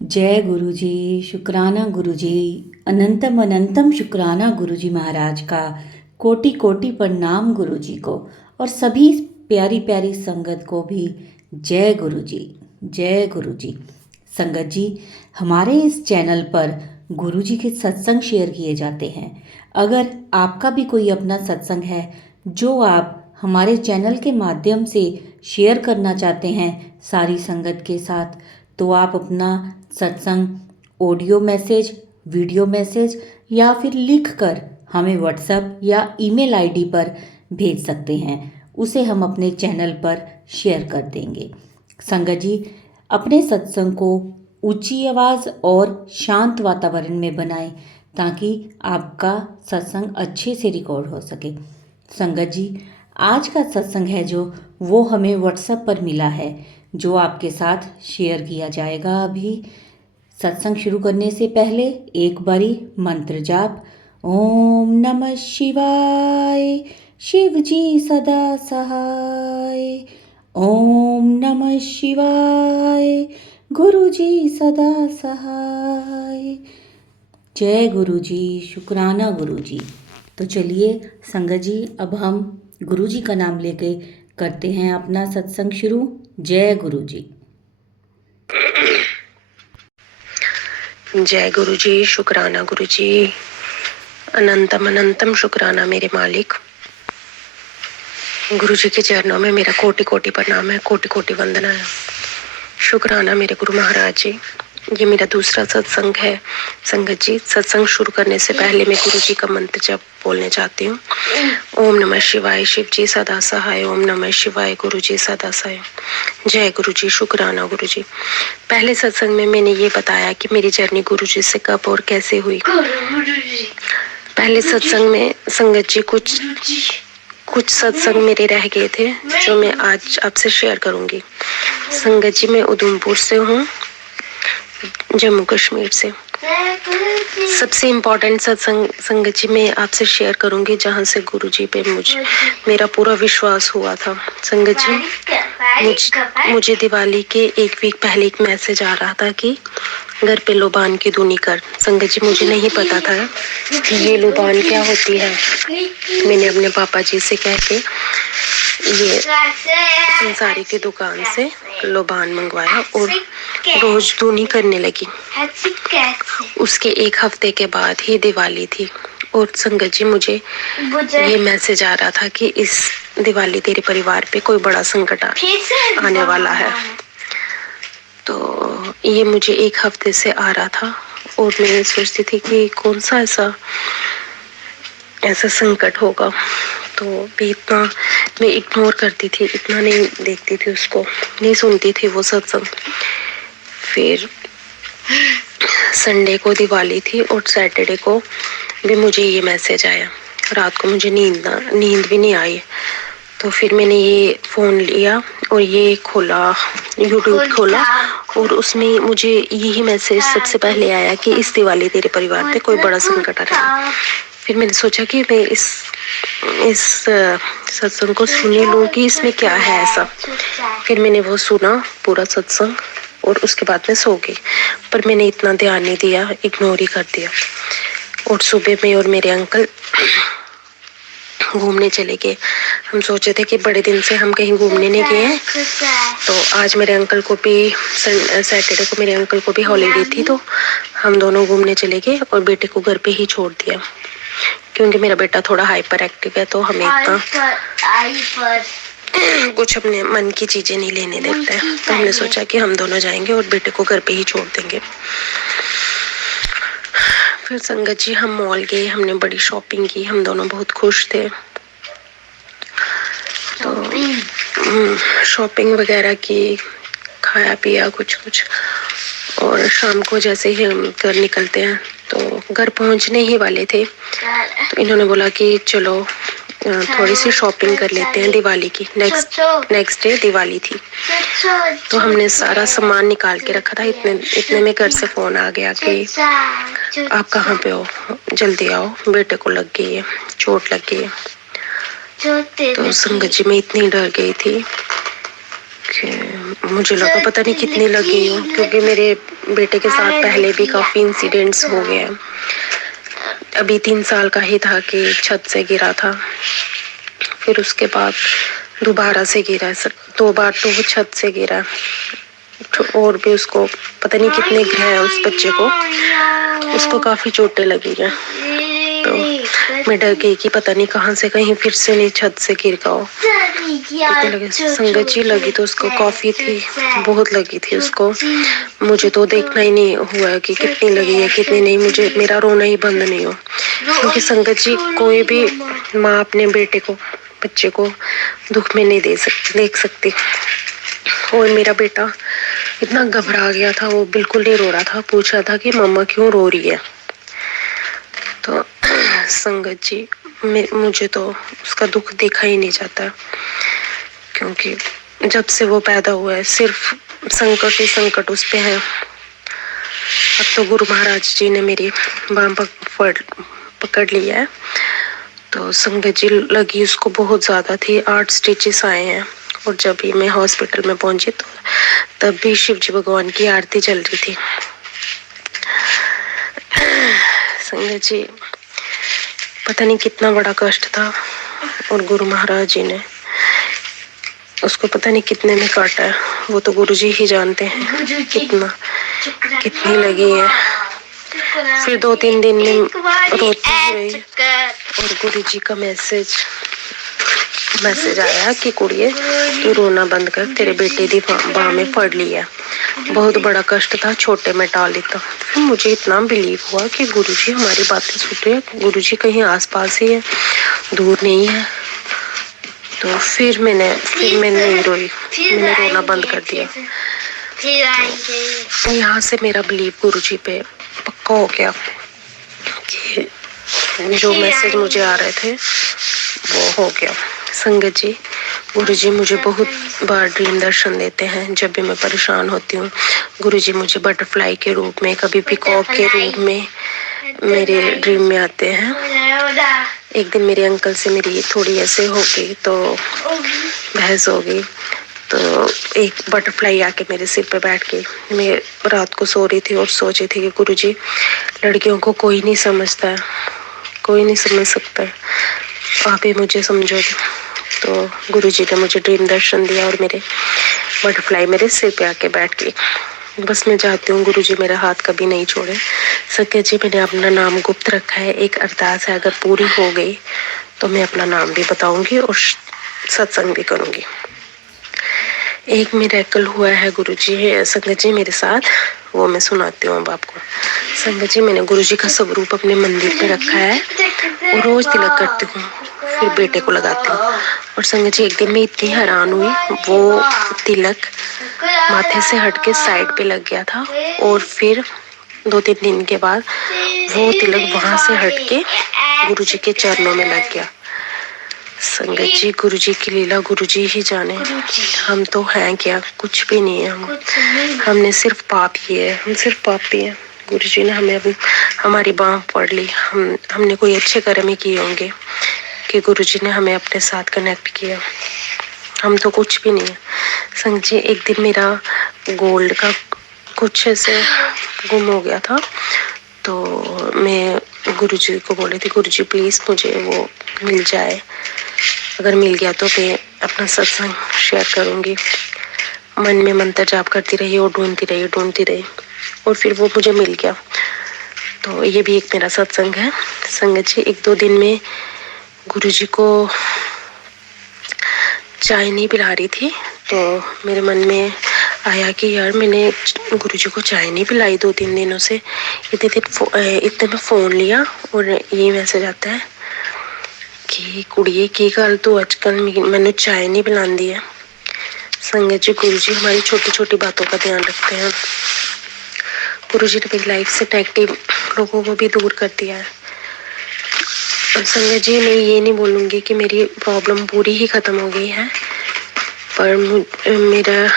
जय गुरु जी। शुक्राना गुरु जी। अनंतम अनंतम शुक्राना गुरु जी महाराज का। कोटि कोटि प्रणाम गुरु जी को। और सभी प्यारी प्यारी संगत को भी जय गुरु जी। जय गुरु जी। संगत जी, हमारे इस चैनल पर गुरु जी के सत्संग शेयर किए जाते हैं। अगर आपका भी कोई अपना सत्संग है जो आप हमारे चैनल के माध्यम से शेयर करना चाहते हैं सारी संगत के साथ, तो आप अपना सत्संग ऑडियो मैसेज, वीडियो मैसेज या फिर लिख कर हमें व्हाट्सएप या ईमेल आईडी पर भेज सकते हैं। उसे हम अपने चैनल पर शेयर कर देंगे। संगत जी, अपने सत्संग को ऊंची आवाज़ और शांत वातावरण में बनाएं ताकि आपका सत्संग अच्छे से रिकॉर्ड हो सके। संगत जी, आज का सत्संग है जो वो हमें व्हाट्सएप पर मिला है, जो आपके साथ शेयर किया जाएगा। अभी सत्संग शुरू करने से पहले एक बारी मंत्र जाप। ओम नमः शिवाय, शिव जी सदा सहाय। ओम नमः शिवाय, गुरु जी सदा सहाय। जय गुरु जी। शुक्राना गुरु जी। तो चलिए संगत जी, अब हम गुरु जी का नाम लेके करते हैं अपना सत्संग शुरू। जय गुरु जी। जय गुरु जी। शुक्राना गुरु जी। अनंतम अनंतम शुक्राना मेरे मालिक। गुरु जी के चरणों में मेरा कोटि कोटि प्रणाम है, कोटि कोटि वंदना है। शुक्राना मेरे गुरु महाराज जी। ये मेरा दूसरा सत्संग है। संगत जी, सत्संग शुरू करने से पहले मैं गुरु जी का मंत्र जप बोलने चाहती हूँ। ओम नमः शिवाय, शिव जी सदा सहाय। ओम नमः शिवाय, गुरु जी सदा सहाय। जय गुरु जी। शुक्राना गुरु जी। पहले सत्संग में मैंने ये बताया कि मेरी जर्नी गुरु जी से कब और कैसे हुई। पहले सत्संग में संगत जी कुछ सत्संग मेरे रह गए थे जो मैं आज आपसे शेयर करूंगी। संगत जी, मैं उधमपुर से हूँ, जम्मू कश्मीर से। सबसे इम्पोर्टेंट सत्संग संगत जी मैं आपसे शेयर करूंगी जहाँ से गुरु जी पे मेरा पूरा विश्वास हुआ था। संगत जी, मुझे दिवाली के एक वीक पहले एक मैसेज आ रहा था कि घर पे लोबान की धुनी कर। संगत जी, मुझे नहीं पता था कि ये लोबान क्या होती है। मैंने अपने पापा जी से कह के ये संसारी की दुकान से लोबान मंगवाया और रोज धुनी करने लगी। उसके एक हफ्ते के बाद ही दिवाली थी और संगत जी मुझे ये मैसेज आ रहा था कि इस दिवाली तेरे परिवार पे कोई बड़ा संकट आने वाला है। तो ये मुझे एक हफ्ते से आ रहा था और मैं सोचती थी कि कौन सा ऐसा संकट होगा। तो मैं इग्नोर करती थी, इतना नहीं देखती थी उसको, नहीं सुनती थी वो सत्संग। फिर संडे को दिवाली थी और सैटरडे को भी मुझे ये मैसेज आया। रात को मुझे नींद भी नहीं आई। तो फिर मैंने ये फोन लिया और ये खोला, यूट्यूब खोला और उसमें मुझे यही मैसेज सबसे पहले आया कि इस दिवाली तेरे परिवार पे कोई बड़ा संकट आ रहा है। फिर मैंने सोचा कि मैं इस सत्संग को सुन लूं कि इसमें क्या है ऐसा। फिर मैंने वो सुना पूरा सत्संग और उसके बाद मैं सो गई। पर मैंने इतना ध्यान नहीं दिया, इग्नोर ही कर दिया। और सुबह में और मेरे अंकल घूमने चले गए। हम सोचे थे कि बड़े दिन से हम कहीं घूमने नहीं गए हैं, तो आज मेरे अंकल को भी सैटरडे को मेरे अंकल को भी हॉलीडे थी, तो हम दोनों घूमने चले गए और बेटे को घर पे ही छोड़ दिया क्योंकि मेरा बेटा थोड़ा हाइपर एक्टिव है, तो हमें इतना कुछ अपने मन की चीजें नहीं लेने देता है। तो हमने सोचा कि हम दोनों जाएंगे और बेटे को घर पे ही छोड़ देंगे। फिर संगत जी हम मॉल गए, हमने बड़ी शॉपिंग की, हम दोनों बहुत खुश थे। तो शॉपिंग वगैरह की, खाया पिया कुछ और शाम को जैसे ही हम घर निकलते हैं तो घर पहुंचने ही वाले थे, तो इन्होंने बोला कि चलो थोड़ी सी शॉपिंग कर लेते हैं दिवाली की। नेक्स्ट डे दिवाली थी, तो हमने सारा सामान निकाल के रखा था। इतने में घर से फोन आ गया कि आप कहाँ पे हो, जल्दी आओ, बेटे को लग गई है, चोट लग गई है। तो संगत जी मैं इतनी डर गई थी कि मुझे लगा पता नहीं कितनी लगी हो, क्योंकि मेरे बेटे के साथ पहले भी काफ़ी इंसिडेंट्स हो गए हैं। अभी 3 साल का ही था कि छत से गिरा था, फिर उसके बाद दोबारा से गिरा, 2 बार तो वो छत से गिरा, और भी उसको पता नहीं कितने ग्रह हैं उस बच्चे को, उसको काफ़ी चोटें लगी हैं। तो मैं डर गई कि पता नहीं कहाँ से कहीं फिर से नहीं छत से गिर गया हो। लगे संगत जी लगी तो उसको काफ़ी थी, बहुत लगी थी उसको। मुझे तो देखना ही नहीं हुआ कि कितनी लगी है कितनी नहीं, मुझे मेरा रोना ही बंद नहीं हो, क्योंकि संगत जी कोई भी माँ अपने बेटे को बच्चे को दुख में नहीं देख सकती। और मेरा बेटा इतना घबरा गया था, वो बिल्कुल नहीं रो रहा था, पूछ रहा था कि मम्मा क्यों रो रही है। तो संगत जी मुझे तो उसका दुख देखा ही नहीं जाता, क्योंकि जब से वो पैदा हुआ है सिर्फ संकट ही संकट उस पे है। अब तो गुरु महाराज जी ने मेरी बांह पकड़ लिया है। तो संगत जी लगी उसको बहुत ज़्यादा थी, 8 स्टिचेस आए हैं। और जब भी मैं हॉस्पिटल में पहुंची तो तब भी शिव जी भगवान की आरती चल रही थी। संगत जी पता नहीं कितना बड़ा कष्ट था, और गुरु महाराज जी ने उसको पता नहीं कितने में काटा है, वो तो गुरु जी ही जानते हैं कितनी लगी है। फिर 2-3 दिन में रोती रही, और गुरु जी का मैसेज आया कि कुड़िए तू रोना बंद कर, तेरे बेटे दी बाह में पड़ लिया। बहुत बड़ा कष्ट था, छोटे में टाल लेता। फिर मुझे इतना बिलीव हुआ कि गुरुजी हमारी बातें सुन रहे हैं, गुरुजी कहीं आसपास ही है, दूर नहीं है। तो फिर मैंने नहीं रोई, मैंने रोना बंद कर दिया। तो यहाँ से मेरा बिलीव गुरुजी पे पक्का हो गया कि जो मैसेज मुझे आ रहे थे वो हो गया। संगत जी गुरुजी मुझे बहुत बार ड्रीम दर्शन देते हैं जब भी मैं परेशान होती हूँ। गुरुजी मुझे बटरफ्लाई के रूप में, कभी पीकॉक के रूप में मेरे ड्रीम में आते हैं। एक दिन मेरे अंकल से मेरी थोड़ी ऐसे हो गई तो बहस हो गई, तो एक बटरफ्लाई आके मेरे सिर पे बैठ गई। मैं रात को सो रही थी और सोची थी कि गुरुजी लड़कियों को कोई नहीं समझता है, कोई नहीं समझ सकता है, आप ही मुझे समझोगे। तो गुरुजी ने मुझे ड्रीम दर्शन दिया और मेरे बटरफ्लाई मेरे सिर पे आके बैठ गई। बस मैं चाहती हूँ गुरुजी मेरा हाथ कभी नहीं छोड़े। सत्य जी मैंने अपना नाम गुप्त रखा है, एक अरदास है, अगर पूरी हो गई तो मैं अपना नाम भी बताऊंगी और सत्संग भी करूंगी। एक मिरेकल हुआ है गुरुजी संगत जी मेरे साथ, वो मैं सुनाती हूँ अब आपको। संगत जी मैंने गुरुजी का स्वरूप अपने मंदिर पे रखा है और रोज तिलक करती हूँ, फिर बेटे को लगाती हूँ। और संगत जी एक दिन मैं इतनी हैरान हुई, वो तिलक माथे से हटके साइड पे लग गया था, और फिर 2-3 दिन के बाद वो तिलक वहां से हटके गुरुजी के चरणों में लग गया। संगत जी गुरुजी की लीला गुरुजी ही जाने, हम तो हैं क्या, कुछ भी नहीं है। हमने सिर्फ पाप किए है, हम सिर्फ पापी हैं। गुरुजी ने हमें अभी हमारी बाह पकड़ ली, हमने कोई अच्छे कर्म ही किए होंगे कि गुरुजी ने हमें अपने साथ कनेक्ट किया, हम तो कुछ भी नहीं है। संगत जी एक दिन मेरा गोल्ड का कुछ ऐसे गुम हो गया था, तो मैं गुरुजी को बोली थी गुरुजी प्लीज मुझे वो मिल जाए, अगर मिल गया तो मैं अपना सत्संग शेयर करूंगी। मन में मंत्र जाप करती रही और ढूंढती रही और फिर वो मुझे मिल गया। तो ये भी एक मेरा सत्संग है। संगत जी 1-2 दिन में गुरुजी को चाय नहीं पिला रही थी, तो मेरे मन में आया कि यार मैंने गुरुजी को चाय नहीं पिलाई 2-3 दिनों से। इतने में फ़ोन लिया और ये मैसेज आता है कि कुड़िए की गल तो आजकल मैंने चाय नहीं पिलांदी है। संगत जी गुरुजी हमारी छोटी छोटी बातों का ध्यान रखते हैं। गुरुजी ने मेरी लाइफ से नेगेटिव लोगों को भी दूर कर दिया है। संगत जी मैं ये नहीं बोलूँगी कि मेरी प्रॉब्लम पूरी ही ख़त्म हो गई है, पर मेरे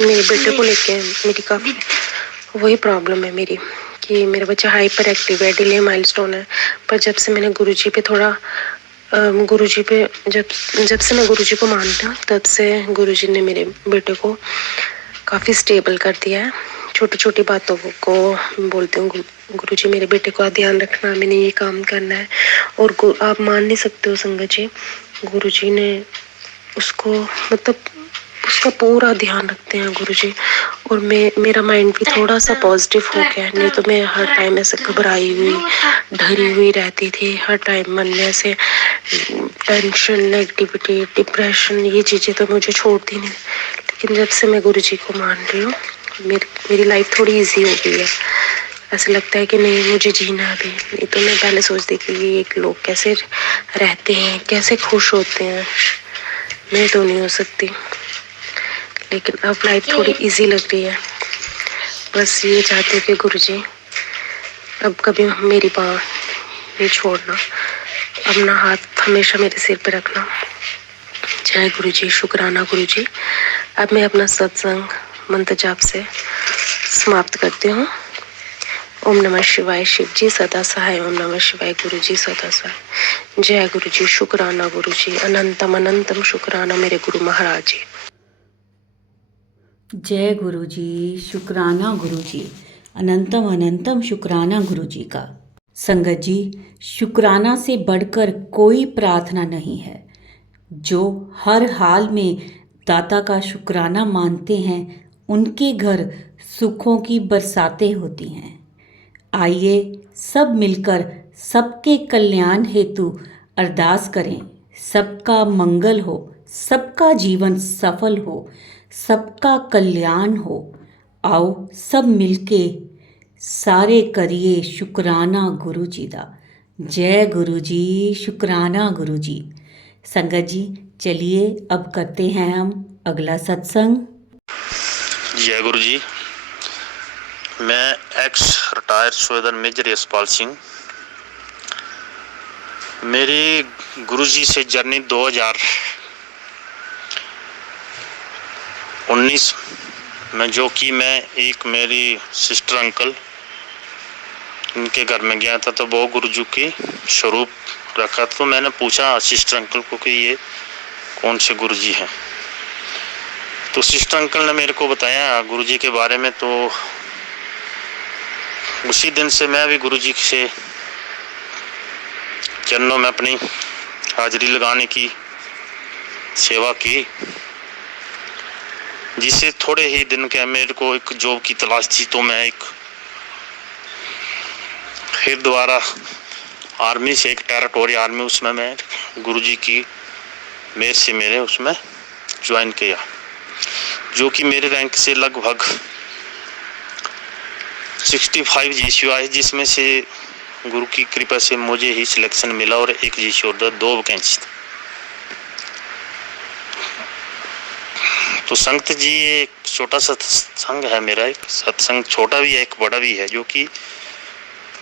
बेटे को लेके मेरी काफ़ी वही प्रॉब्लम है मेरी कि मेरा बच्चा हाइपर एक्टिव है, डिले माइलस्टोन है। पर जब से मैंने गुरुजी पे थोड़ा गुरुजी पे जब जब से मैं गुरुजी को मानती हूँ तब से गुरुजी ने मेरे बेटे को काफ़ी स्टेबल कर दिया है। छोटी छोटी बातों को बोलती हूँ, गुरुजी मेरे बेटे का ध्यान रखना, मैंने ये काम करना है। और आप मान नहीं सकते हो संगत जी, गुरुजी ने उसको मतलब उसका पूरा ध्यान रखते हैं गुरुजी। और मेरा माइंड भी थोड़ा सा पॉजिटिव हो गया है, नहीं तो मैं हर टाइम ऐसे घबराई हुई डरी हुई रहती थी। हर टाइम मन में ऐसे टेंशन, नेगेटिविटी, डिप्रेशन, ये चीज़ें तो मुझे छोड़ती नहीं। लेकिन जब से मैं गुरुजी को मान रही हूँ, मेरी लाइफ थोड़ी इजी हो गई है। ऐसा लगता है कि नहीं मुझे जीना है अभी। नहीं तो मैं पहले सोचती कि ये लोग कैसे रहते हैं, कैसे खुश होते हैं, मैं तो नहीं हो सकती। लेकिन अब लाइफ थोड़ी इजी लग रही है। बस ये चाहती हूँ कि गुरुजी अब कभी मेरी बाँह नहीं छोड़ना, अपना हाथ हमेशा मेरे सिर पे रखना। जय गुरुजी, शुक्राना गुरुजी। अब मैं अपना सत्संग मंत्र जाप से समाप्त करती हूँ। ओम नमः शिवाय, शिव जी सदा सहाय। ओम नमः शिवाय, गुरु जी सदा सहाय। जय गुरु जी, शुक्राना गुरु जी, अनंतम अनंतम शुक्राना मेरे गुरु महाराज जी। जय गुरु जी, शुक्राना गुरु जी, अनंतम अनंतम शुक्राना गुरु जी का। संगत जी, शुक्राना से बढ़कर कोई प्रार्थना नहीं है। जो हर हाल में दाता का शुक्राना मानते हैं, उनके घर सुखों की बरसातें होती हैं। आइए सब मिलकर सबके कल्याण हेतु अरदास करें। सबका मंगल हो, सबका जीवन सफल हो, सबका कल्याण हो। आओ सब मिलके सारे करिए शुक्राना गुरु जी दा। जय गुरु जी, शुक्राना गुरु जी। संगत जी, चलिए अब करते हैं हम अगला सत्संग। जय गुरु जी। मैं एक्स रिटायर्ड सूबेदार मेजर यशपाल सिंह। मेरी गुरुजी से जर्नी 2019 में, जो कि मैं एक मेरी सिस्टर अंकल उनके घर में गया था, तो वो गुरुजी की स्वरूप रखा। तो मैंने पूछा सिस्टर अंकल को कि ये कौन से गुरुजी हैं। तो सिस्टर अंकल ने मेरे को बताया गुरुजी के बारे में। तो उसी दिन से मैं भी गुरुजी से चरणों में अपनी हाजिरी लगाने की सेवा की, जिससे थोड़े ही दिन के मेरे को एक जॉब की तलाश थी। तो मैं एक फिर दोबारा आर्मी से, एक टेरिटोरी आर्मी, उसमें मैं गुरुजी की मेहर से मेरे उसमें ज्वाइन किया, जो कि मेरे रैंक से लगभग 65 जीसीओ आए, जिसमें से गुरु की कृपा से मुझे ही सिलेक्शन मिला और एक जीसीओ, 2 वैकेंसी। तो संगत जी, ये एक छोटा सा सत्संग है मेरा। एक सत्संग छोटा भी है, एक बड़ा भी है, जो कि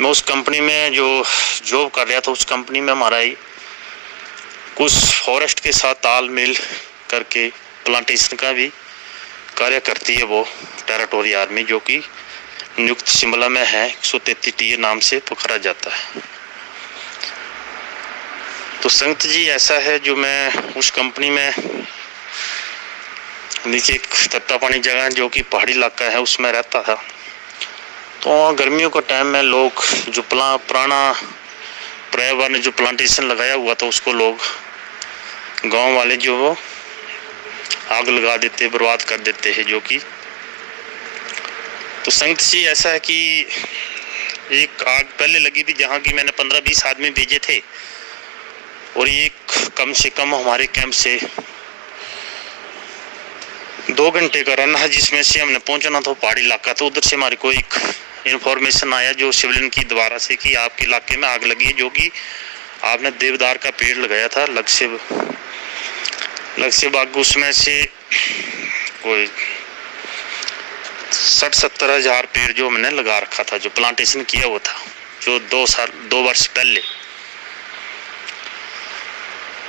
मैं उस कंपनी में जो जॉब कर रहा था, उस कंपनी में हमारा ही कुछ फॉरेस्ट के साथ तालमेल करके प्लांटेशन का भी कार्य करती है वो टेरिटोरी आर्मी, जो कि नियुक्त शिमला में है, 133 टी नाम से पुकारा जाता है। तो संगत जी, ऐसा है जो मैं उस कंपनी में नीचे एक तत्ता पानी जगह, जो कि पहाड़ी इलाका है, उसमें रहता था। तो गर्मियों का टाइम में लोग जो पुराना पर्यावरण ने जो प्लांटेशन लगाया हुआ था, उसको लोग गांव वाले जो वो आग लगा देते, बर्बाद कर देते हैं, जो कि। तो संगत जी, ऐसा है कि एक आग पहले लगी थी, जहाँ की मैंने 15-20 आदमी भेजे थे, और एक कम से कम हमारे कैंप से 2 घंटे का रन है, जिसमें से हमने पहुंचना था पहाड़ी इलाका। तो उधर से हमारे को एक इन्फॉर्मेशन आया जो सिविलियन की द्वारा से कि आपके इलाके में आग लगी है, जो कि आपने देवदार का पेड़ लगाया था, लग से बाग, उसमें से कोई 60-70 हजार पेड़ जो हमने लगा रखा था, जो प्लांटेशन किया हुआ था, जो 2 वर्ष पहले।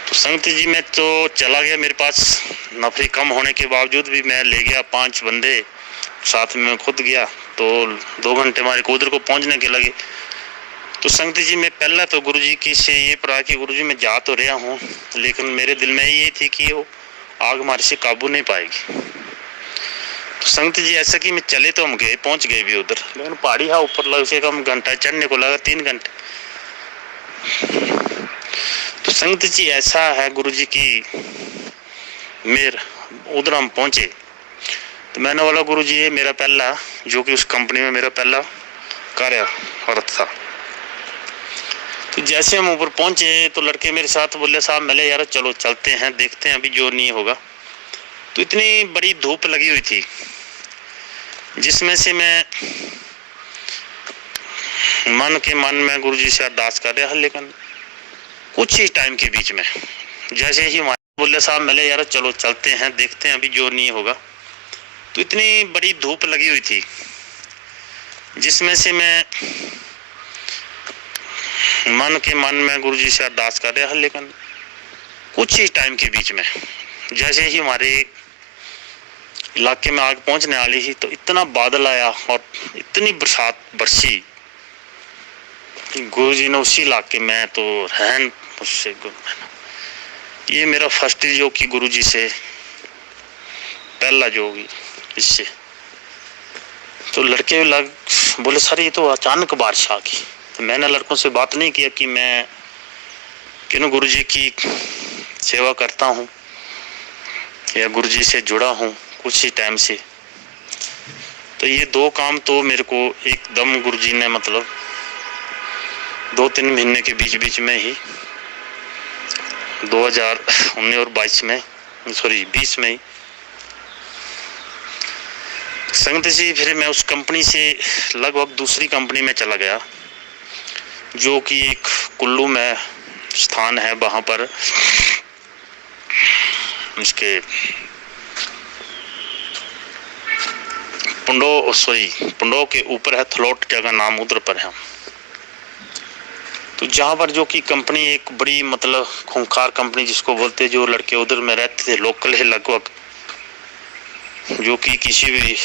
तो संगत जी, मैं तो चला गया, मेरे पास नफरी कम होने के बावजूद भी मैं ले गया 5 बंदे, साथ में मैं खुद गया। तो 2 घंटे हमारे को उधर को पहुंचने के लगे। तो संगत जी मैं पहला तो गुरु जी की से ये पढ़ा कि गुरु जी मैं जा तो रहा हूँ, लेकिन मेरे दिल में ये थी कि वो आग हमारे से काबू नहीं पाएगी। तो संगत जी ऐसा कि मैं चले तो हम गए, पहुंच गए भी उधर, लेकिन पहाड़ी है ऊपर लग से कम घंटा चढ़ने को लगा, 3 घंटे। तो संगत जी ऐसा है गुरु जी की मेर, उधर हम पहुंचे तो मैंने बोला गुरु जी ये मेरा पहला, जो कि उस कंपनी में मेरा पहला कार्यरत था। तो जैसे हम ऊपर पहुंचे तो लड़के मेरे साथ बोले साहब मिले, यार चलो चलते हैं, देखते हैं अभी जो नहीं होगा। तो इतनी बड़ी धूप लगी हुई थी जिसमें से मैं मन में गुरु जी से अरदास कर रहा, लेकिन कुछ ही टाइम के बीच में जैसे ही बोले साहब मिले, यार चलो चलते हैं, देखते हैं अभी जो नहीं होगा। तो इतनी बड़ी धूप लगी हुई थी जिसमें से मैं मन में गुरु जी से अरदास कर रहा, लेकिन कुछ ही टाइम के बीच में जैसे ही हमारे इलाके में आग पहुंचने वाली थी तो इतना बादल आया और इतनी बरसात बरसी, गुरु जी ने उसी इलाके में तो रहन उससे, ये मेरा फर्स्ट जो कि गुरु जी से पहला जो होगी इससे। तो लड़के लग बोले सर ये तो अचानक बारिश आ गई। तो मैंने लड़कों से बात नहीं किया कि मैं क्यों गुरु जी की सेवा करता हूँ या गुरु जी से जुड़ा हूँ कुछ ही टाइम से। तो ये 2 काम तो मेरे को एकदम गुरु जी ने मतलब 2-3 महीने के बीच में ही 2019 और 20 में ही संगत जी फिर मैं उस कंपनी से लगभग दूसरी कंपनी में चला गया, जो कि एक कुल्लू में स्थान है। वहाँ पर इसके पुंडो के ऊपर है, थलोट जगह नाम, उधर पर है। तो जहाँ पर जो कि कंपनी एक बड़ी मतलब खूंखार कंपनी जिसको बोलते, जो लड़के उधर में रहते थे लोकल है लगभग, जो कि किसी भी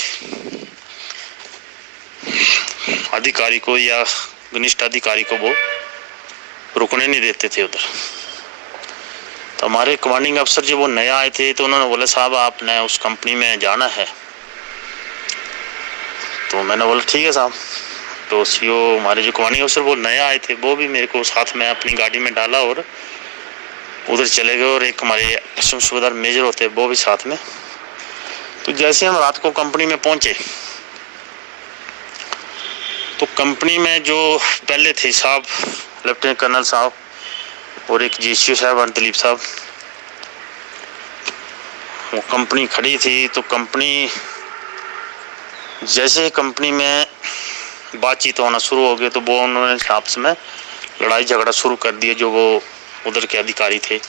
अधिकारी को या घनिष्ठ अधिकारी को वो रुकने नहीं देते थे उधर। तो हमारे कमांडिंग अफसर जब वो नया आए थे तो उन्होंने बोला साहब आपने उस कंपनी में जाना है। तो मैंने बोला ठीक है साहब। तो सीओ हमारे जो कमांडिंग अफसर वो नया आए थे, वो भी मेरे को साथ में अपनी गाड़ी में डाला और उधर चले गए, और एक हमारे पश्चिम सूबेदार मेजर होते वो भी साथ में। तो जैसे हम रात को कंपनी में पहुंचे तो कंपनी में जो पहले थे साहब, लेफ्टिनेंट कर्नल साहब और एक जीसीओ साहब दिलीप साहब, वो कंपनी खड़ी थी। तो कंपनी जैसे कंपनी में बातचीत होना शुरू हो गई तो वो उन्होंने आपस में लड़ाई झगड़ा शुरू कर दिया, जो वो उधर के अधिकारी थे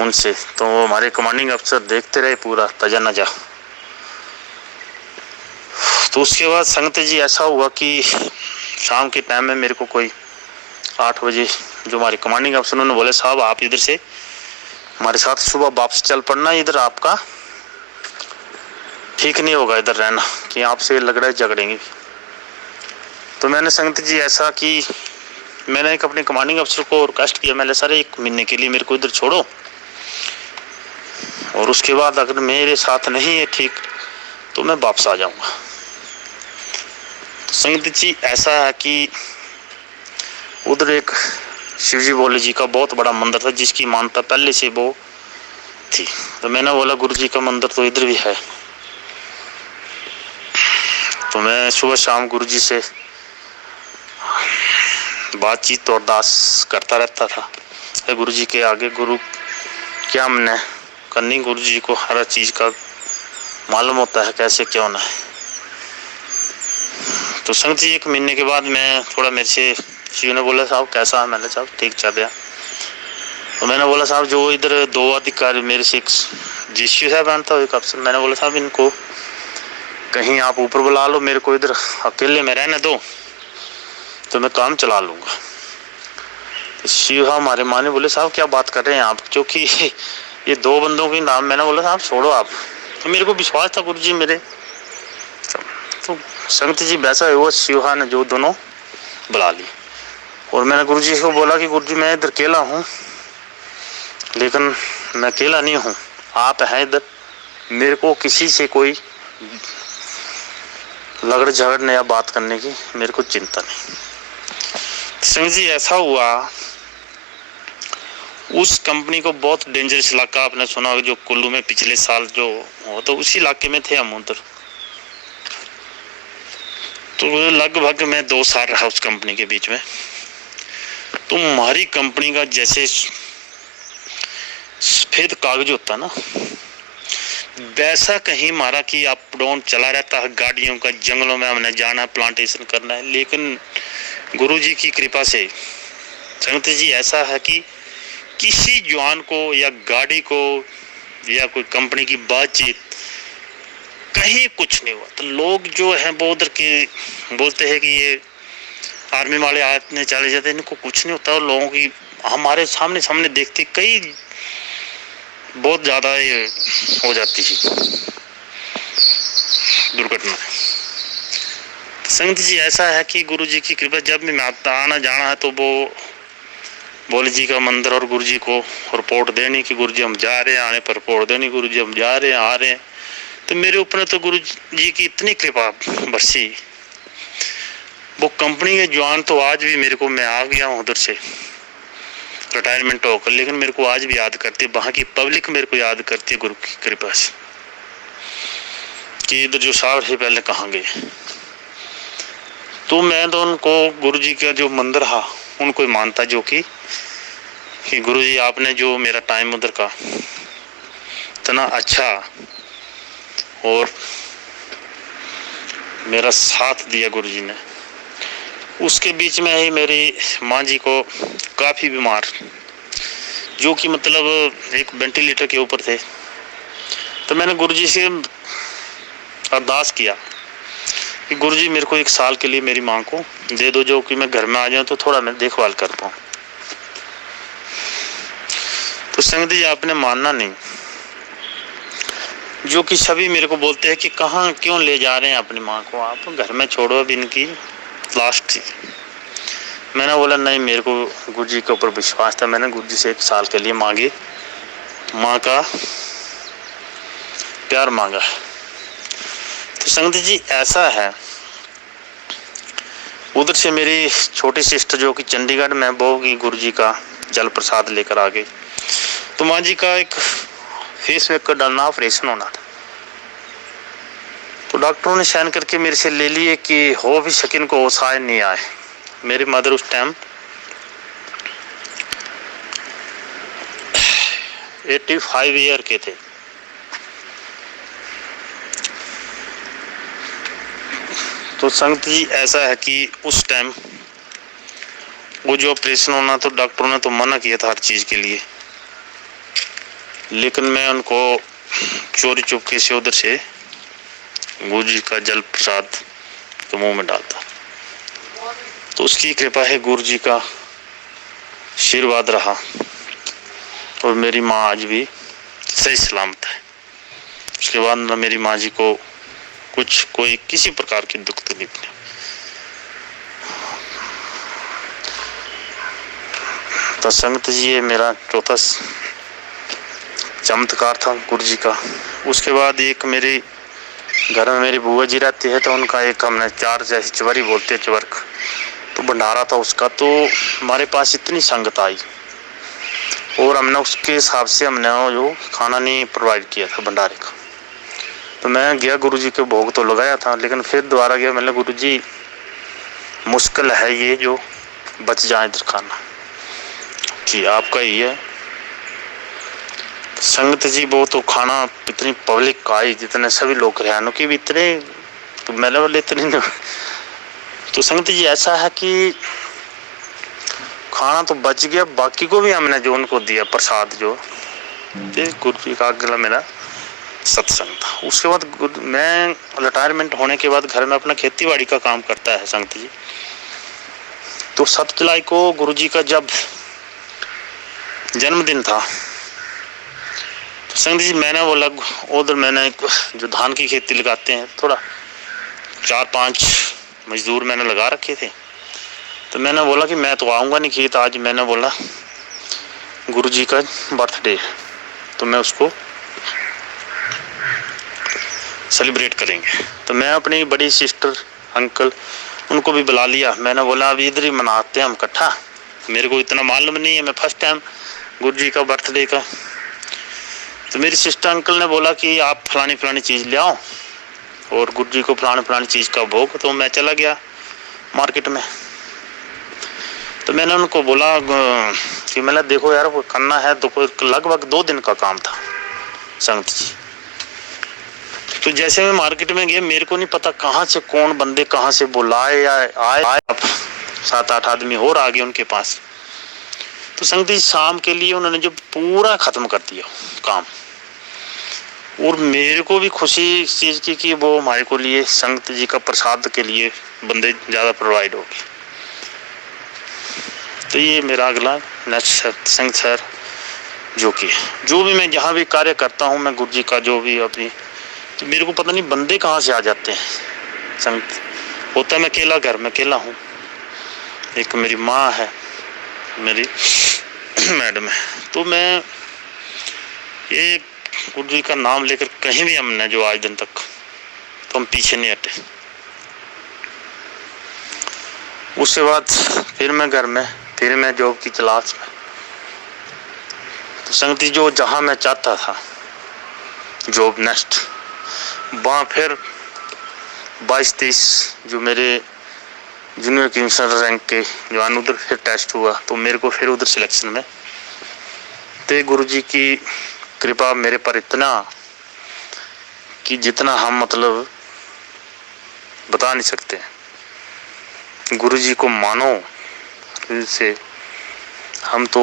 उनसे। तो वो हमारे कमांडिंग अफसर देखते रहे पूरा तजा नजा। तो उसके बाद संगत जी ऐसा हुआ कि शाम के टाइम में मेरे को कोई 8 बजे जो हमारे कमांडिंग अफसर उन्होंने बोले साहब आप इधर से हमारे साथ सुबह वापस चल पड़ना, इधर आपका ठीक नहीं होगा इधर रहना, कि आपसे लड़ाई झगड़ेंगे। तो मैंने संगत जी ऐसा कि मैंने एक अपने कमांडिंग अफसर को रिक्वेस्ट किया, मैंने सर 1 महीने के लिए मेरे को इधर छोड़ो, और उसके बाद अगर मेरे साथ नहीं है ठीक तो मैं वापस आ जाऊंगा। तो संगत जी ऐसा है कि उधर एक शिवजी भोले जी का बहुत बड़ा मंदिर था जिसकी मान्यता पहले से वो थी। तो मैंने बोला गुरु जी का मंदिर तो इधर भी है। तो मैं सुबह शाम गुरु जी से बातचीत और अरदास करता रहता था गुरु जी के आगे, गुरु क्या हमने करनी, गुरु जी को हर चीज़ का मालूम होता है कैसे क्या होना है। तो संगत जी 1 महीने के बाद मैं थोड़ा मेरे से शिव ने बोला साहब कैसा है, मैंने साहब ठीक चल रहा। तो मैंने बोला साहब जो इधर 2 अधिकारी मेरे से, एक जीसीओ साहब था एक अफसर, मैंने बोला साहब इनको कहीं आप ऊपर बुला लो, मेरे को इधर अकेले में रहने दो तो मैं काम चला लूँगा। तो शिव हमारे माँ ने बोले साहब क्या बात कर रहे हैं आप, क्योंकि ये 2 बंदों के नाम। मैंने बोला साहब छोड़ो आप। तो मेरे को विश्वास था गुरु जी मेरे। तो संगत जी वैसा हुआ, शिवहा ने जो दोनों बुला ली और मैंने गुरुजी को बोला कि गुरुजी मैं इधर अकेला हूँ, लेकिन मैं अकेला नहीं हूँ, आप हैं इधर, मेरे को किसी से कोई लगड़ झगड़ने या बात करने की मेरे को चिंता नहीं। संग जी ऐसा हुआ, उस कंपनी को बहुत डेंजरस इलाका आपने सुना होगा, जो कुल्लू में पिछले साल जो हो, तो उसी इलाके में थे हम उधर। तो लगभग मैं 2 साल रहा उस कंपनी के बीच में। तो हमारी कंपनी का जैसे सफेद कागज होता ना, वैसा कहीं हमारा कि अप डाउन चला रहता है गाड़ियों का, जंगलों में हमने जाना है, प्लांटेशन करना है। लेकिन गुरुजी की कृपा से संगत जी ऐसा है कि किसी जवान को या गाड़ी को या कोई कंपनी की बातचीत कहीं कुछ नहीं हुआ। तो लोग जो हैं वो उधर के बोलते हैं कि ये आर्मी वाले आते चले जाते हैं, इनको कुछ नहीं होता। और लोगों की हमारे सामने सामने देखते कई बहुत ज़्यादा ये हो जाती थी दुर्घटना। संगत जी ऐसा है कि गुरु जी की कृपा, जब भी मैं आना जाना है तो वो भोले जी का मंदिर और गुरु जी को रिपोर्ट देनी कि गुरु जी हम जा रहे हैं, आने पर रिपोर्ट देनी गुरु जी हम जा रहे हैं, आ रहे हैं। तो मेरे ऊपर तो गुरु जी की इतनी कृपा बरसी, वो कंपनी के जवान तो आज भी मेरे को, मैं आ गया हूँ उधर से रिटायरमेंट होकर, लेकिन मेरे को आज भी याद करती है, वहाँ की पब्लिक मेरे को याद करती है गुरु की कृपा से कि इधर जो साहब थे पहले कहाँ गए। तो मैं तो उनको गुरु जी का जो मंदिर है उनको ही मानता, जो कि गुरु जी आपने जो मेरा टाइम उधर का इतना अच्छा और मेरा साथ दिया गुरु जी ने। उसके बीच में ही मेरी माँ जी को काफ़ी बीमार, जो कि मतलब एक वेंटिलेटर के ऊपर थे। तो मैंने गुरु जी से अरदास किया कि गुरु जी मेरे को 1 साल के लिए मेरी माँ को दे दो, जो कि मैं घर में आ जाऊँ तो थोड़ा मैं देखभाल कर पाऊँ। तो संगत जी आपने मानना नहीं, जो कि सभी मेरे को बोलते हैं कि कहाँ क्यों ले जा रहे हैं अपनी माँ को, आप घर में छोड़ो, अब इनकी लास्ट थी। मैंने बोला नहीं, मेरे को गुरु जी के ऊपर विश्वास था। मैंने गुरु जी से 1 साल के लिए मांगी, माँ का प्यार मांगा। तो संगत जी ऐसा है, उधर से मेरी छोटी सिस्टर जो कि चंडीगढ़ में, वो की गुरु जी का जल प्रसाद लेकर आ गई। तो माँ जी का एक फेस में डालना ऑपरेशन होना था, तो डॉक्टरों ने साइन करके मेरे से ले लिए कि हो भी सके इनको होश आए नहीं आए। मेरी मदर उस टाइम 85 ईयर के थे। तो संगत जी ऐसा है कि उस टाइम वो जो ऑपरेशन होना, तो डॉक्टरों ने तो मना किया था हर चीज़ के लिए, लेकिन मैं उनको चोरी चुपके से उधर से गुरु जी का जल प्रसाद तो मुंह में डालता। तो उसकी कृपा है, गुरु जी का आशीर्वाद रहा और मेरी माँ आज भी सही सलामत है। उसके बाद न मेरी माँ जी को कुछ कोई किसी प्रकार की दुख तकलीफ नहीं। तो संगत जी ये मेरा चौथा चमत्कार था गुरु जी का। उसके बाद एक मेरे घर में मेरी बुआ जी रहती है, तो उनका एक हमने 4 जैसी चवरी बोलते हैं, चवर्क, तो भंडारा था उसका। तो हमारे पास इतनी संगत आई और हमने उसके हिसाब से हमने जो खाना नहीं प्रोवाइड किया था भंडारे का। तो मैं गया गुरु जी के भोग तो लगाया था, लेकिन फिर दोबारा गया, मैंने गुरु जी मुश्किल है ये जो बच जाए इधर खाना कि आपका ही है। संगत जी वो तो खाना इतनी पब्लिक आई, जितने सभी लोग रहने की भी इतने, तो मैंने बोले इतनी न। तो संगत जी ऐसा है कि खाना तो बच गया, बाकी को भी हमने जो उनको दिया प्रसाद, जो गुरु जी का अगला मेरा सत्संग था। उसके बाद मैं रिटायरमेंट होने के बाद घर में अपना खेती बाड़ी का काम करता है संगत जी। तो 7 जुलाई को गुरु जी का जब जन्मदिन था, तो संगत जी मैंने बोला उधर मैंने जो धान की खेती लगाते हैं, थोड़ा 4-5 मजदूर मैंने लगा रखे थे। तो मैंने बोला कि मैं तो आऊँगा नहीं खेत आज। मैंने बोला गुरुजी का बर्थडे है तो मैं उसको सेलिब्रेट करेंगे। तो मैं अपनी बड़ी सिस्टर, अंकल, उनको भी बुला लिया। मैंने बोला अभी इधर ही मनाते हैं हम इकट्ठा, मेरे को इतना मालूम नहीं है, मैं फर्स्ट टाइम गुरुजी का बर्थडे का। तो मेरी सिस्टर अंकल ने बोला कि आप फलानी फलानी चीज़ ले आओ और गुरुजी को फलानी फलानी चीज़ का भोग। तो मैं चला गया मार्केट में। तो मैंने उनको बोला कि मैंने देखो यार वो करना है तो लगभग 2 दिन का काम था संगत जी। तो जैसे मैं मार्केट में गया, मेरे को नहीं पता कहाँ से कौन बंदे कहाँ से बुलाए या आए 7-8 आदमी और आ गए उनके पास। तो संगत जी शाम के लिए उन्होंने जो पूरा खत्म कर दिया काम, और मेरे को भी खुशी इस चीज़ की कि वो हमारे को लिए संगत जी का प्रसाद के लिए बंदे ज़्यादा प्रोवाइड हो गए। तो ये मेरा अगला नेक्स्ट संगत सर जो भी मैं जहाँ भी कार्य करता हूँ, मैं गुरु जी का जो भी अपनी, तो मेरे को पता नहीं बंदे कहाँ से आ जाते हैं। संगत होता है मैं अकेला, घर में अकेला हूँ, एक मेरी माँ है, मेरी मैडम है। तो मैं ये गुरु जी का नाम लेकर कहीं भी हमने जो आज दिन तक, तो हम पीछे नहीं हटे। उसके बाद फिर मैं घर में, फिर मैं जॉब की तलाश में। तो संगति जो जहाँ मैं चाहता था जॉब नेक्स्ट, वहाँ फिर 22-23 जो मेरे जूनियर कमिश्नर रैंक के जवान, उधर फिर टेस्ट हुआ तो मेरे को फिर उधर सिलेक्शन में। तो गुरु जी की कृपा मेरे पर इतना कि जितना हम मतलब बता नहीं सकते। गुरु जी को मानो से हम तो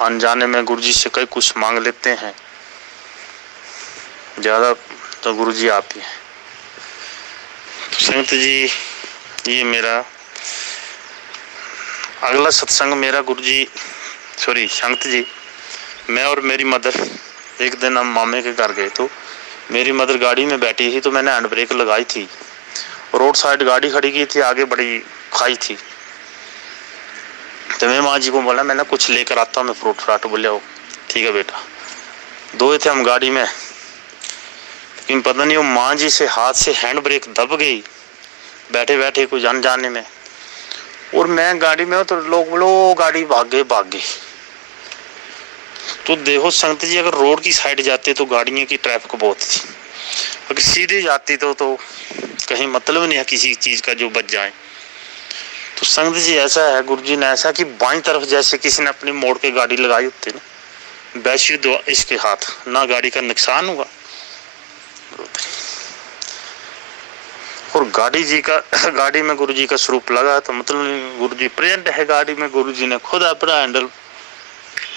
अनजाने में गुरु जी से कई कुछ मांग लेते हैं, ज़्यादा तो गुरु जी आप ही हैं। संगत जी ये मेरा अगला सत्संग मेरा गुरु जी संगत जी, मैं और मेरी मदर एक दिन हम मामे के घर गए। तो मेरी मदर गाड़ी में बैठी थी, तो मैंने हैंड ब्रेक लगाई थी, रोड साइड गाड़ी खड़ी की थी, आगे बड़ी खाई थी। तो मैं माँ जी को बोला मैंने कुछ लेकर आता हूँ, मैं फ्रूट फ्राट। बोले हो ठीक है बेटा। 2 थे हम गाड़ी में, लेकिन पता नहीं वो माँ जी से हाथ से हैंड ब्रेक दब गई बैठे बैठे कुछ अनजाने में, और मैं गाड़ी में हूँ तो लोग बोलो गाड़ी भाग गई। तो देखो संगत जी, अगर रोड की साइड जाते तो गाड़ियों की ट्रैफिक बहुत थी, अगर सीधे जाती तो कहीं मतलब नहीं है किसी चीज़ का जो बच जाए। तो संगत जी ऐसा है, गुरु जी ने ऐसा कि बाईं तरफ जैसे किसी ने अपनी मोड़ के गाड़ी लगाई होती ना, वैसे ही इसके हाथ ना गाड़ी का नुकसान हुआ, और गाड़ी में गुरु जी का स्वरूप लगा। तो मतलब गुरु जी प्रेजेंट है गाड़ी में, गुरु जी ने खुद अपना हैंडल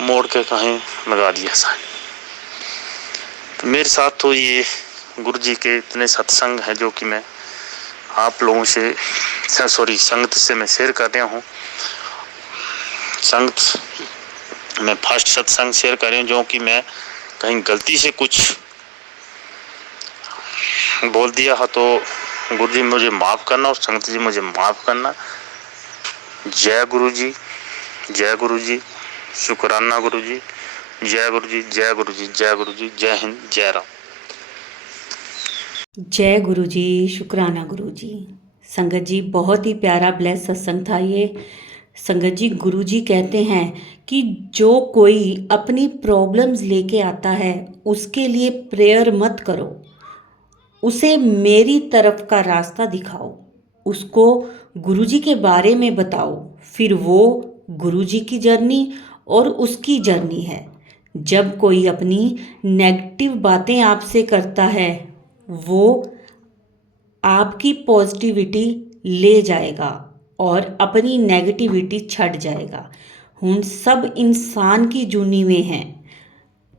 मोड़ के कहीं लगा दिया साइन। तो मेरे साथ तो ये गुरु जी के इतने सत्संग हैं जो कि मैं आप लोगों से संगत से मैं शेयर कर रहा हूँ। संगत मैं फर्स्ट सत्संग शेयर कर रहा हूँ, जो कि मैं कहीं गलती से कुछ बोल दिया हो तो गुरु जी मुझे माफ़ करना, और संगत जी मुझे माफ़ करना। जय गुरु जी, जय गुरु जी, शुक्राना गुरु जी, जय गुरु जी, जय गुरु जी, जय गुरु जी, जय हिंद, जय राम। जय गुरु जी, शुक्राना गुरु जी। संगत जी बहुत ही प्यारा ब्लेस सत्संग था ये। संगत जी गुरु जी कहते हैं कि जो कोई अपनी प्रॉब्लम्स लेके आता है उसके लिए प्रेयर मत करो, उसे मेरी तरफ का रास्ता दिखाओ, उसको गुरुजी के बारे में बताओ, फिर वो गुरुजी की जर्नी और उसकी जर्नी है। जब कोई अपनी नेगेटिव बातें आपसे करता है वो आपकी पॉजिटिविटी ले जाएगा और अपनी नेगेटिविटी छट जाएगा। हम सब इंसान की जूनी में हैं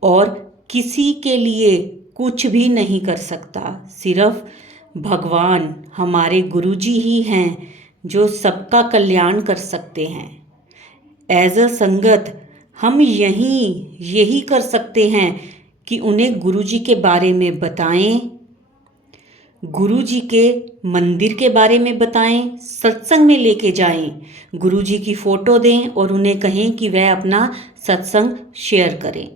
और किसी के लिए कुछ भी नहीं कर सकता, सिर्फ भगवान हमारे गुरुजी ही हैं जो सबका कल्याण कर सकते हैं। एज अ संगत हम यही कर सकते हैं कि उन्हें गुरुजी के बारे में बताएं, गुरु जी के मंदिर के बारे में बताएं, सत्संग में लेके जाएं, गुरु जी की फ़ोटो दें और उन्हें कहें कि वह अपना सत्संग शेयर करें।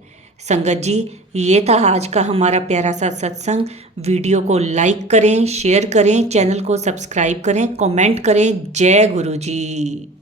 संगत जी, ये था आज का हमारा प्यारा सा सत्संग। वीडियो को लाइक करें, शेयर करें, चैनल को सब्सक्राइब करें, कमेंट करें। जय गुरु जी।